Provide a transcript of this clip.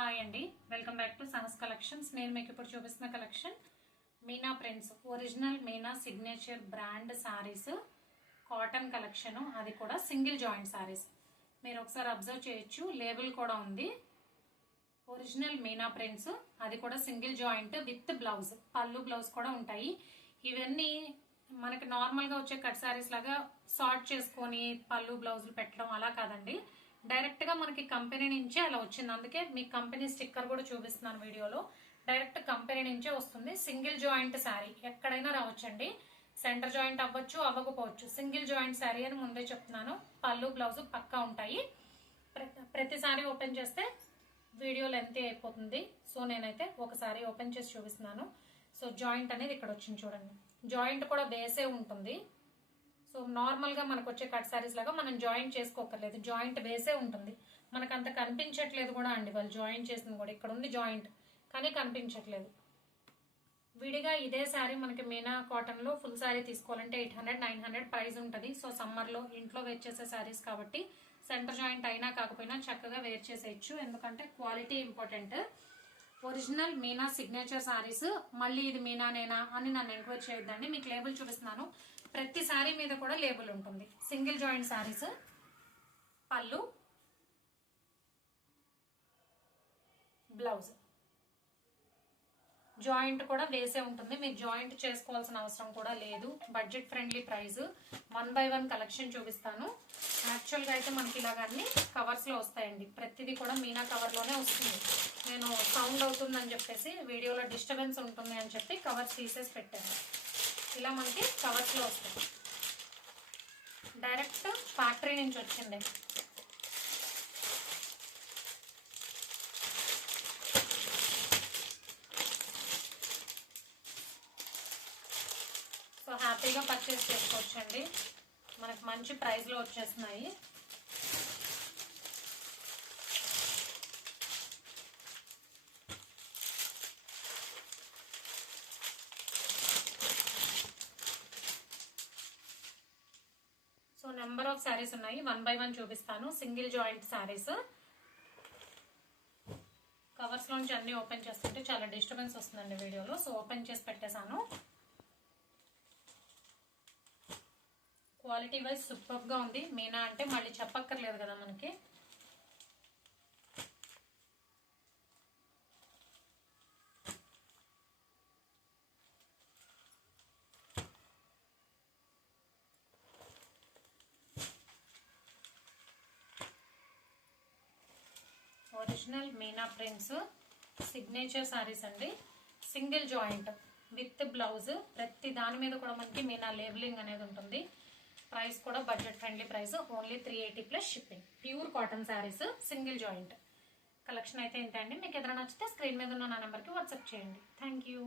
Hi అండి, welcome back to Sahas collections. నేను మీకు ఇప్పుడు చూపిస్తున్న collection Meena prints original Meena signature brand saris cotton collection. అది కూడా సింగిల్ జాయింట్ సారీస్. మీరు ఒకసారి అబ్జర్వ్ చేయొచ్చు, లేబుల్ కూడా ఉంది. ఒరిజినల్ మీనా ప్రింట్స్, అది కూడా సింగిల్ జాయింట్ విత్ బ్లౌజ్, పళ్ళు బ్లౌజ్ కూడా ఉంటాయి. ఇవన్నీ మనకి నార్మల్ గా వచ్చే కట్ సారీస్ లాగా సార్ట్ చేసుకొని పళ్ళు బ్లౌజులు పెట్టడం అలా కాదండి. డైరెక్ట్ గా మనకి కంపెనీ నుంచే అలా వచ్చింది. అందుకే మీకు కంపెనీ స్టిక్కర్ కూడా చూపిస్తున్నాను వీడియోలో. డైరెక్ట్ కంపెనీ నుంచే వస్తుంది. సింగిల్ జాయింట్ శారీ ఎక్కడైనా రావచ్చండి. సెంటర్ జాయింట్ అవ్వచ్చు, అవ్వకపోవచ్చు. సింగిల్ జాయింట్ శారీ అని ముందే చెప్తున్నాను. పళ్ళు బ్లౌజ్ పక్కా ఉంటాయి. ప్రతిసారి ఓపెన్ చేస్తే వీడియో లెంత్ అయిపోతుంది. సో నేనైతే ఒకసారి ఓపెన్ చేసి చూపిస్తున్నాను. సో జాయింట్ అనేది ఇక్కడ వచ్చింది చూడండి. జాయింట్ కూడా వేసే ఉంటుంది. సో నార్మల్ గా మనకు వచ్చే కట్ సారీస్ లాగా మనం జాయింట్ చేసుకోకర్లేదు, జాయింట్ వేసే ఉంటుంది. మనకు అంత కనిపించట్లేదు కూడా అండి, వాళ్ళు జాయింట్ చేసింది కూడా. ఇక్కడ ఉంది జాయింట్, కానీ కనిపించట్లేదు. విడిగా ఇదే శారీ మనకి మీనా కాటన్ లో ఫుల్ శారీ తీసుకోవాలంటే 800-900 ప్రైస్ ఉంటుంది. సో సమ్మర్ లో ఇంట్లో వేర్ చేసే శారీస్ కాబట్టి సెంటర్ జాయింట్ అయినా కాకపోయినా చక్కగా వేర్ చేసేయచ్చు. ఎందుకంటే quality important. Original Meena signature saris. మళ్ళీ ఇది మీనానేనా అని నన్ను ఎంక్వైరీ చేయొద్దండి. మీకు లేబుల్ చూపిస్తున్నాను. ప్రతి సారీ మీద కూడా లేబుల్ ఉంటుంది. Single joint saris. పళ్ళు బ్లౌజ్, జాయింట్ కూడా వేసే ఉంటుంది. మీరు జాయింట్ చేసుకోవాల్సిన అవసరం కూడా లేదు. Budget friendly price. 1 by 1 collection చూపిస్తాను. యాక్చువల్ గా అయితే మనకి ఇలాగ అన్ని కవర్స్ లో వస్తాయండి. ప్రతిదీ కూడా మీనా కవర్ లోనే వస్తుంది. నేను సౌండ్ అవుతుందని చెప్పేసి, వీడియోలో డిస్టర్బెన్స్ ఉంటుంది అని చెప్పి కవర్స్ తీసేసి పెట్టాను. ఇలా మనకి కవర్స్ లో వస్తాయి. డైరెక్ట్ ఫ్యాక్టరీ నుంచి వచ్చింది. సో హ్యాపీగా పర్చేస్ చేసుకోవచ్చండి. మనకు మంచి ప్రైస్ లో వచ్చేస్తున్నాయి. సో నెంబర్ ఆఫ్ శారీస్ ఉన్నాయి. 1 by 1 చూపిస్తాను. Single joint saris. కవర్స్ లోంచి అన్ని ఓపెన్ చేస్తుంటే చాలా డిస్టర్బెన్స్ వస్తుందండి వీడియోలో. సో ఓపెన్ చేసి పెట్టేశాను. క్వాలిటీ వైజ్ సూపర్ గా ఉంది. మీనా అంటే మళ్ళీ చెప్పక్కర్లేదు కదా మనకి. Original Meena prints signature saris అండి. Single joint with blouse. ప్రతి దాని మీద కూడా మనకి మీనా లేబులింగ్ అనేది ఉంటుంది. ప్రైస్ కూడా budget friendly price. Only 380 plus shipping. Pure cotton saris, single joint collection అయితే ఇంతే అండి. మీకు ఏదైనా నచ్చితే స్క్రీన్ మీద ఉన్న నా నెంబర్కి వాట్సాప్ చేయండి. Thank you.